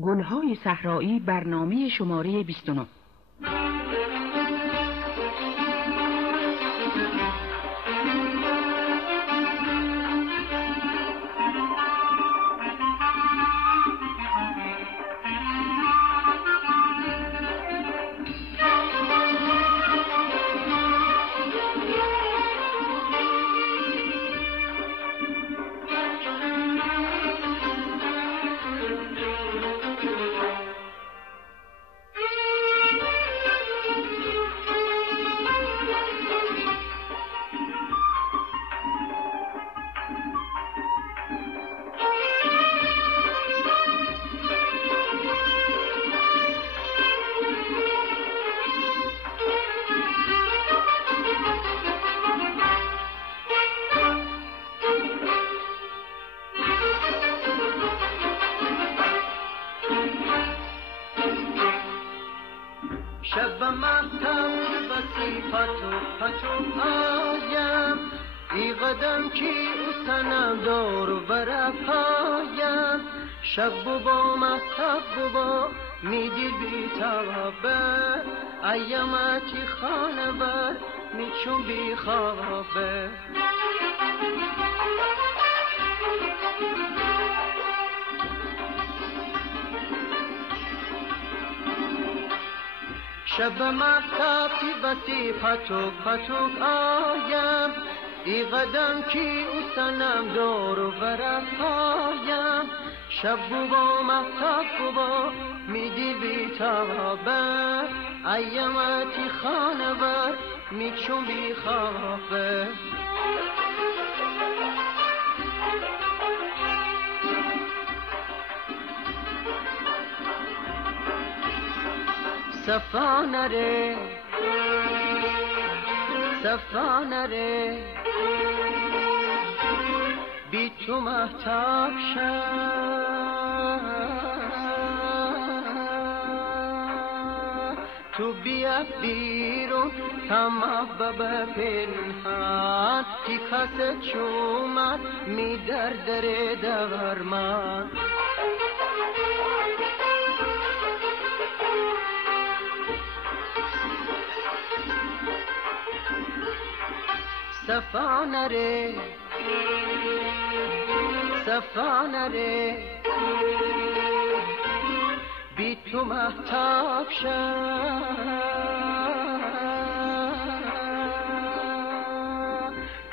گلهای صحرایی برنامه شماره 29. شب مهتم بسی پتو آیم ای قدم کی او سنم دور بر پایم شب با مهتب با میدی بی تابه ایامتی خانه بر میچون بی خوابه شب مهتابی بسی پتوک آیم ای قدم کی او سنم دور بر پایم شب با مهتاب با میدی بی تابه ایامتی خانه بر میچون بی خوابه صفا نره بی تو مهتاب شد تو بیا بیرون تمام پنهان کی کس چومد می دردره درمان صفا نره بی تو مهتاب شد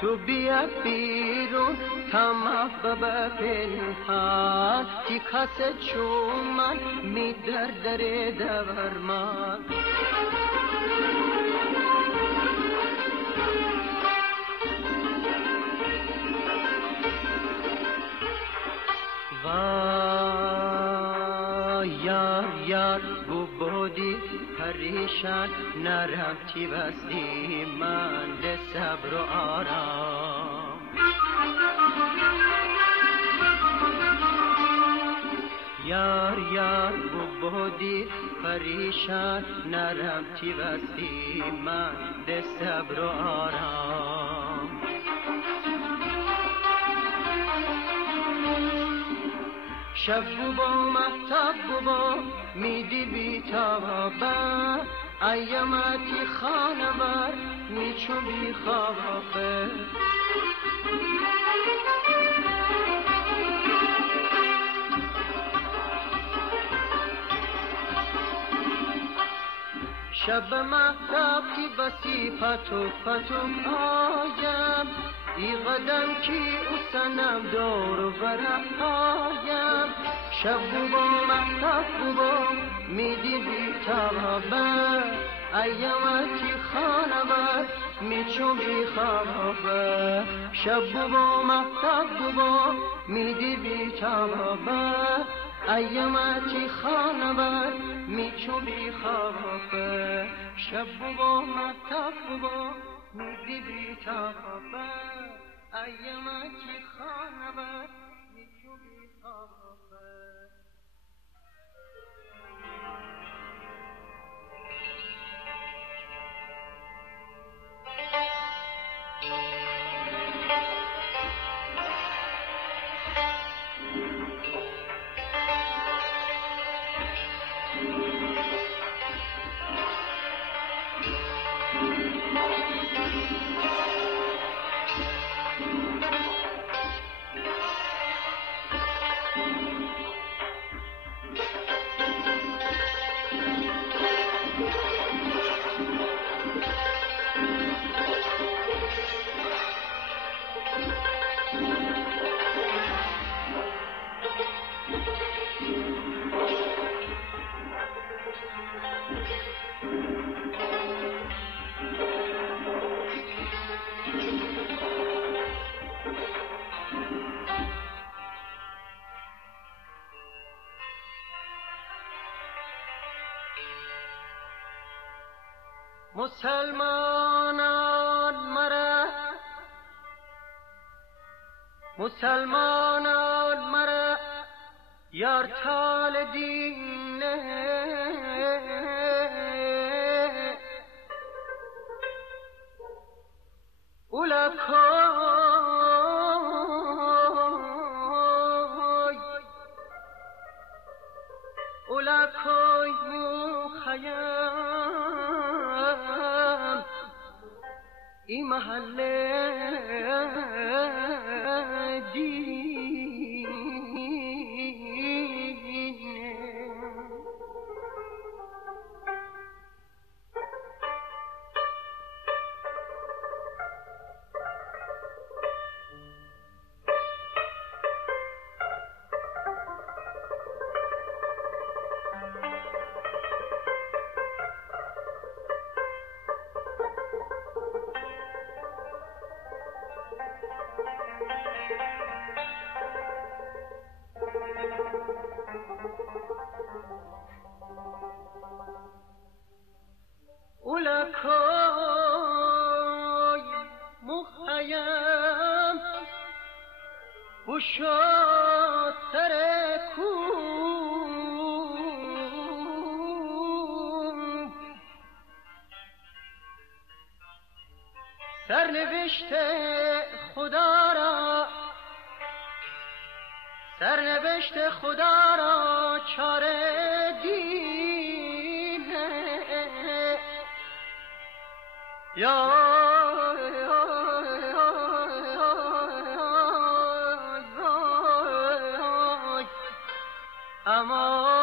تو بیا بیرون تمام پنهان کی کس چومن می دردره درمان یار بودی پریشان نرفتی بستی من ده صبر و آرام یار بودی پریشان نرفتی بستی من ده صبر و آرام شب با مهتاب با میدی بی تابه ایامتی خانه بر میچو بی خوابه شب مهتاب کی بسی پتوک آیم ای قدم کی او سنم دور بر پایم شب با مهتاب با میدی بی تابه ایامتی خانه بر میچون بی خوابه شب با مهتاب با میدی بی تابه ایامتی خانه بر میچون بی خوابه شب با مهتاب با میدی بی تابه ایامتی خانه بر میچون بی خوابه مسلمانان مرا یار تال دینه اولا کوی مو خیم این محله دینه اولا کوی مخیم بوشو سر کوم سرنوشت خدا را چاره دینه یا اما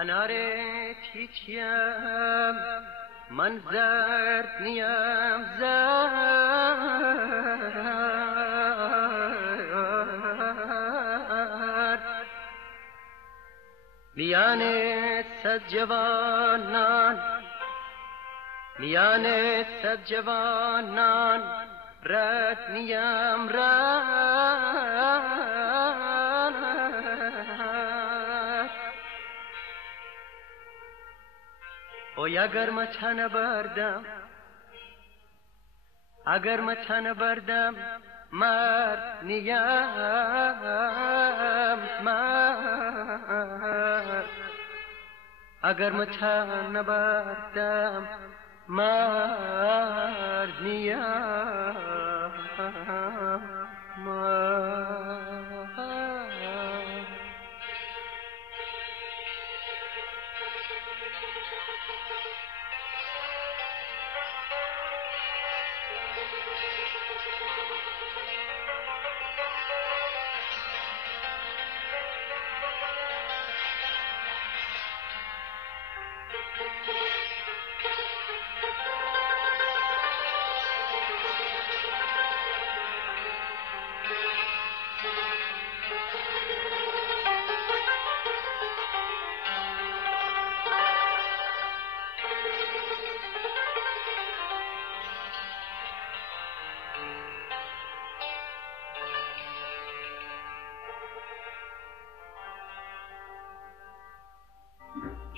انار تیتیم من زرد نیم زرد میان صد جوانان رد نیم رد اوی اگر من تن بردم مرد نیم مرد اگر من تن بردم مرد نیم مرد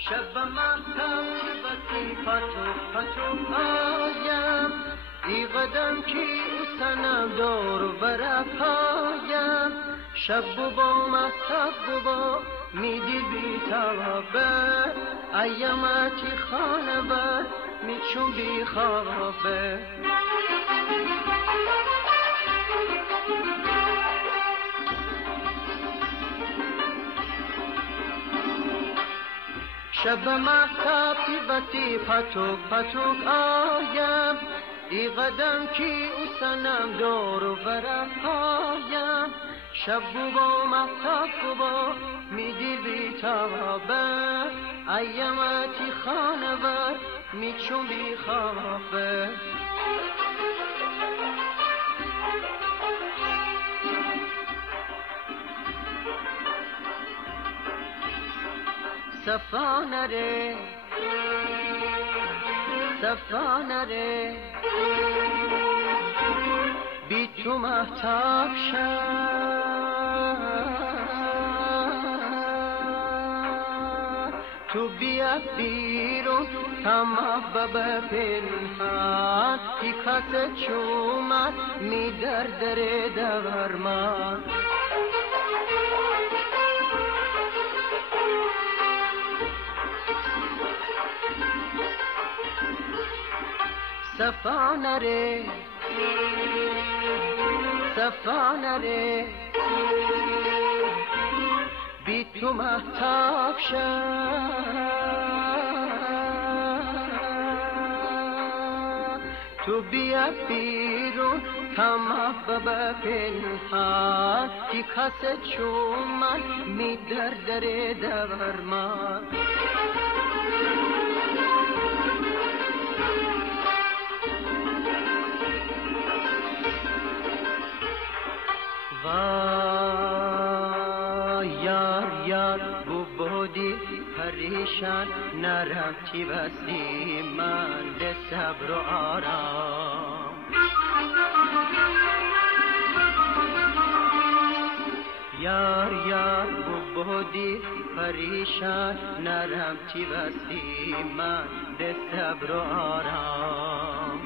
شب مهتم بسی پتو پایم ای قدم کی او سنم دور بر پایم شب با مهتب با میدی بی توابه ایامتی خانه بر میچون بی خوابه شب مهتاب تیبتی پتوک پتوک آیم ای قدم کی او سنم دور و برم آیم شب بوبا مهتاب بوبا میدی بی تابه ایامتی خانه بر میچون بی خوابه صفا نره صفا نره بی تو مهتاب شد تو بیا بیرون تمام ببه پنهان کی کت چومد می دردره درمان صفا نره صفا نره بی تو مهتاب شد تو بیا بیرون تمام ببه پنهان کی کس چومن می دردره درمان یار یار بودی پریشان نرفتی وستی من به صبر و آرام یار یار بودی پریشان نرفتی وستی من به صبر و آرام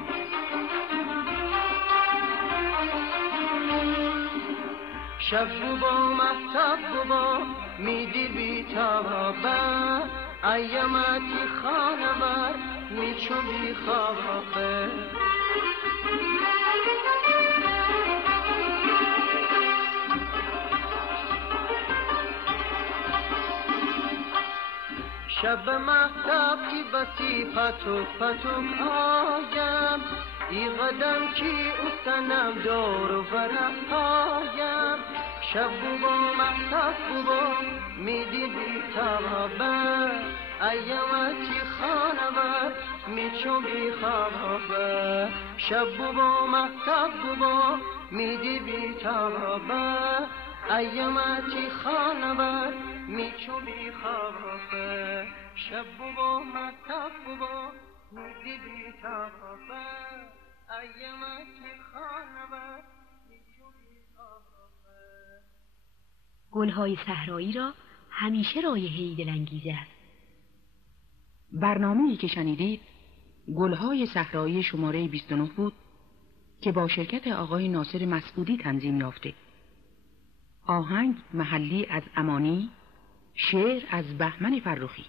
شب بوبا مهتاب بوبا میدی بی تابه ایامتی خانه بر میچون بی خوابه شب مهتاب کی بسی پتوک پتوک آیم ای قدم کی او سنم دور و برم آیم شب بوبا مهتاب بوبا میدی بی تابه ایامتی خانه بر میچون بی خوابه شب بوبا مهتاب بوبا میدی بی تابه ایامتی خانه بر میچون بی خوابه شب بوبا مهتاب بوبا میدی بی تابه ایامتی خانه بر میچون بی خوابه. گلهای صحرایی را همیشه رایحه‌ای دلانگیز است. برنامه‌ای که شنیدید گلهای صحرایی شماره 29 بود که با شرکت آقای ناصر مسعودی تنظیم یافته. آهنگ محلی از امانی، شعر از بهمن فرخی.